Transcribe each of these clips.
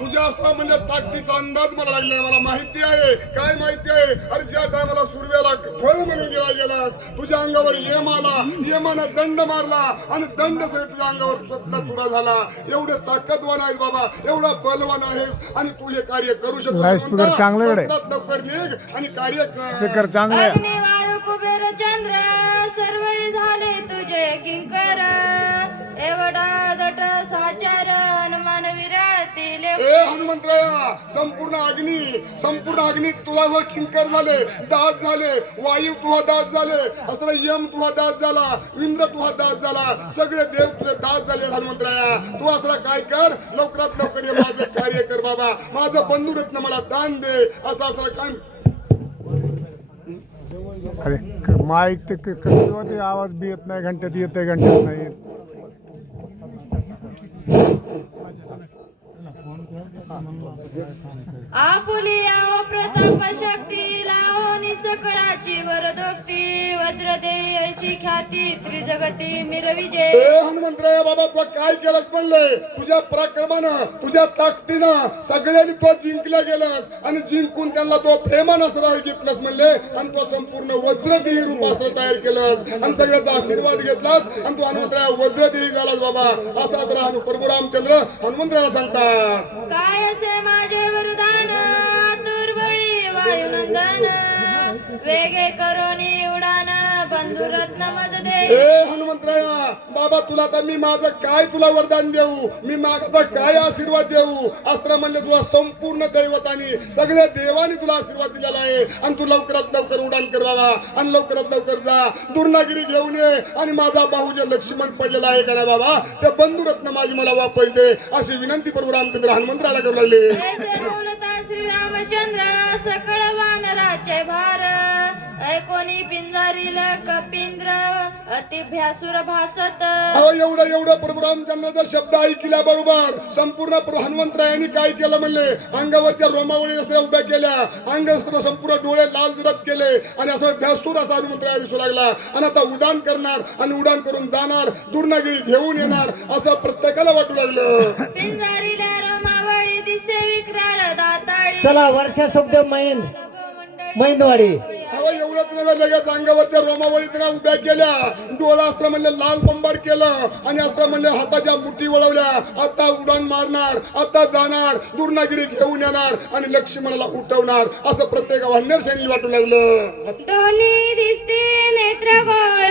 तुझ्या अस्त्रा म्हणजे ताकदीचा अंदाज मला लागलाय, मला माहिती आहे. काय माहिती आहे? अरे ज्या टायमाला सुरव्याला फळ म्हणून गेलास, तुझ्या अंगावर यम आला, यमानं दंड मारला आणि दंड सहित तुझ्या अंगावर स्वतः चुरा झाला. एवढे ताकदवान आहेस बाबा, एवढा बलवान आहेस आणि तू हे कार्य करू शकतो. स्पीकर चांगलं आहे, लवकर निघ आणि कार्य कर. स्पीकर चांगलं आहे. अग्नी वायू कुबेर चंद्र सर्व झाले तुझे किंकर, एवढा दट साचार हनुमान विरातील. ए हनुमंतराया, संपूर्ण अग्नी तुला जर किंकर झाले, दास झाले, वायू तुझा दास झाले, असं यम तुझा दास झाला, इंद्र तुझा दास झाला, सगळे देव तुझे दास झाले. हनुमंतराया, तू असला काय कर, लवकरात लवकर ये, माझं कार्य कर बाबा, माझं बंधुरत्न मला दान दे. असं असं काय अरे माईक ते कसं होते, आवाज बी येत नाही, घंट्यात येते घंट्यात नाही येत. आपुली आओ प्रताप शक्ती लाओ निसकळाची वरदोक्ती, वज्र दे ऐसी ख्याती त्रिजगती मिरविजे. ए हनुमंतराया बाबा, तू काय केलंस म्हणले? तुझ्या पराक्रमानं, तुझ्या ताकदीनं सगळ्यांनी तो जिंकल्या गेलास आणि जिंकून त्यांना तो प्रेमानं सरळ घेतलास म्हणले आणि तो संपूर्ण वज्रदेही रूपास्त्र तयार केलंस आणि सगळ्याचा आशीर्वाद घेतलास आणि तू हनुमंतराया वज्रदेही झालास बाबा. असा तर प्रभू रामचंद्र हनुमंतराला सांगतात. काय असे माझे वरदान, तुर्बळी वायुनंदन, वेगे करोनी उडान, बंधुरत्न मद दे. ए हनुमंतराया बाबा, तुला तर मी माझं काय तुला वरदान देऊ, मी माझा काय आशीर्वाद देऊ? अस्त्र म्हणले तुला संपूर्ण दैवतानी, सगळ्या देवानी तुला आशीर्वाद दिलेला आहे आणि तू लवकरात लवकर उडान कर बाबा आणि लवकरात लवकर जा, दुर्नागिरी घेऊन ये आणि माझा भाऊ जे लक्ष्मण पडलेला आहे का ना बाबा, ते बंधुरत्न माझी मला वापस दे, अशी विनंती प्रभू रामचंद्र हनुमंतराला करू लागले. ऐसे बोलता श्री रामचंद्र सकळ वानराचे भार, ऐकोनी पिंजारील कपिंद्र अति भ्यासुर भासत. एवढं प्रभू रामचंद्राचा शब्द ऐकल्याबरोबर संपूर्ण प्रभू हनुमंतरायांनी काय केलं म्हणले, अंगावरच्या रोमावळी असल्या उभ्या केल्या, अंग संपूर्ण डोळे लाल जरत केले आणि असं भ्यासूर असा हनुमंतराया दिसू लागला आणि आता उड्डाण करणार आणि उड्डाण करून जाणार, दुर्नागिरी घेऊन येणार असं प्रत्येकाला वाटू लागलं. पिंजारीला रोमावळी दिसते विक्राळ दाताळी. चला वर्षा शब्द मैंदवाडी. एवढंच नव्हे, लगेच अंगावरच्या रोमावळी त्यांना उभ्या केल्या, डोळा अस्त्र म्हणले लाल बंबार केलं आणि अस्त्र म्हणले हाताच्या मुठी वळवल्या, आता उडान मारणार, आता जाणार, दुर्नागिरी घेऊन येणार आणि लक्ष्मणाला उठवणार असं प्रत्येक वाहनेर सैनिक वाटू लागलं. दोन्ही दिसते नेत्र गोळ,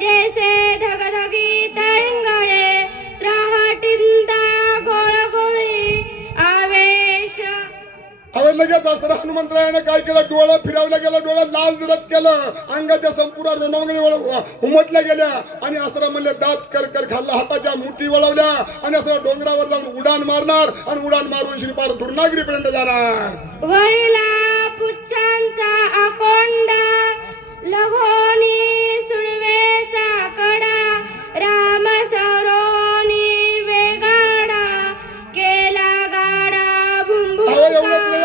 जैसे धगधगी तळंगळे, त्राहटिंदा गोळ गोळी आवेश. अरे लगेच अस्त्र हनुमंतरायाने काय केलं, डोळा फिरवला गेला, डोळा लाल जरत केलं, अंगाच्या संपूर्ण रोमावळी उमटल्या गेल्या आणि अस्त्र म्हणले दात कर कर खाल्ला, हाताच्या मुठी वळवल्या आणि अस्त्र डोंगरावर जाऊन उडान मारणार आणि उडान मारून श्रीपार दुर्नागिरीपर्यंत जाणार. वळीला पुच्छांचा अकोंडा, लघोनी सुळवेचा कडा, राम सौरोनी वेगाडा, केला गाडा भुंभुका.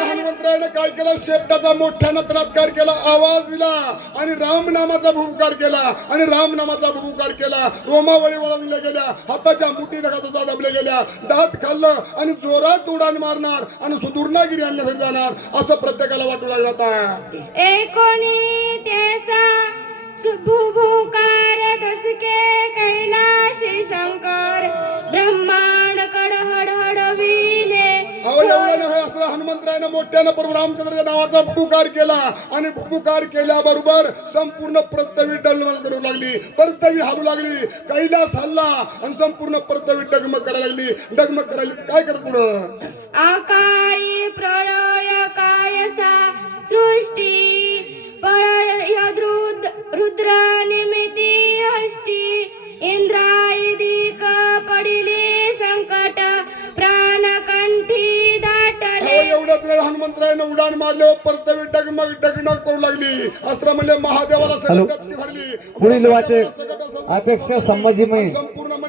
हनुमंतरायाने काय केलं, शेपटाचा मोठ्यानं त्रात्कार केला, आवाज दिला आणि राम नामाचा भूकार केला आणि राम नामाचा भूकार केला, रोमावळी वळवल्या गेल्या, हाताच्या मुठी दगाचा दाबल्या गेल्या, दात खाल्लं आणि जोरात उडान मारणार आणि सुदूर्नागिरी आणण्यासाठी जाणार असं प्रत्येकाला वाटू लागलं होता. एकोणी त्याचा भूभूकार दचके कैलाशी शंकर, ब्रह्मांड कडहडहडविले. एवढं नव्हे, अस्त्र हनुमंतरायाने मोठ्यानं प्रभू रामचंद्राच्या नावाचा भूकार केला आणि भूकार केल्याबरोबर संपूर्ण पृथ्वी डलमल करू लागली, पृथ्वी हालू लागली, कैलास हल्ला आणि संपूर्ण पृथ्वी डगमग करायला लागली. डगमग करायला काय करत पुढं, अकाळी प्रळय कायसा सृष्टी, पळय रुद्र निमिती हष्टी, इंद्रायदिक पडिले संकट, प्राणकंठी दाटले. एवढंच नाही, हनुमंतरायाने उडान मारले, पृथ्वी डगमग डगमग करू लागली. अस्त्र म्हणले महादेवाला सगळं डचकी भरली. पुढील वाचक अपेक्षा संभाजी संपूर्ण